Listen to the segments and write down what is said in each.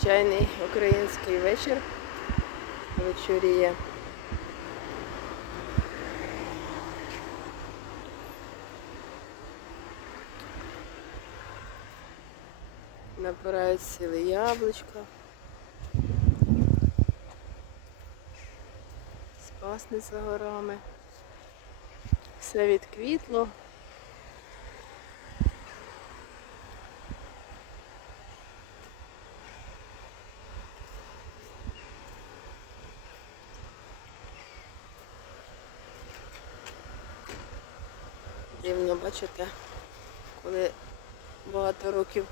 Звичайний український вечір вечоріє. Набирають сили яблучка. Спасни за горами. Все відквітло. Дивно, бачите, коли багато років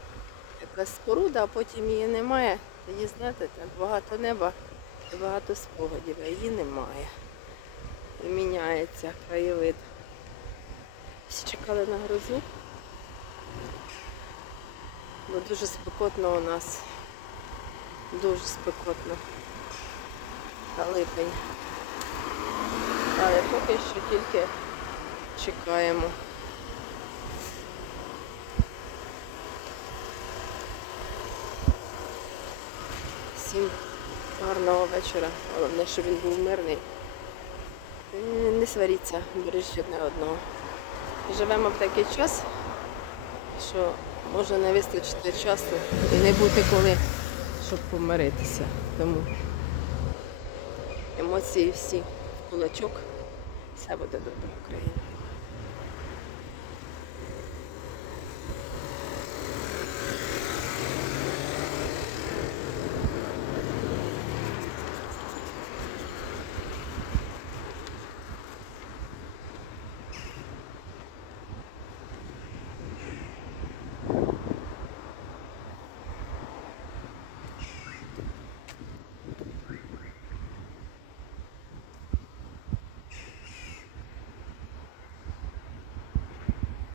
якась споруда, а потім її немає, тоді знаєте, так багато неба і багато спогадів, а її немає. І міняється краєвид. Всі чекали на грозу, бо дуже спекотно у нас. Дуже спекотно. На липень. Але поки що тільки чекаємо. Всім гарного вечора. Головне, щоб він був мирний. Е, Не сваріться, бережіть одне одного. Живемо в такий час, що може не вистачити часу і не бути коли, щоб помиритися. Тому емоції всі в кулачок. Все буде добре, Україна.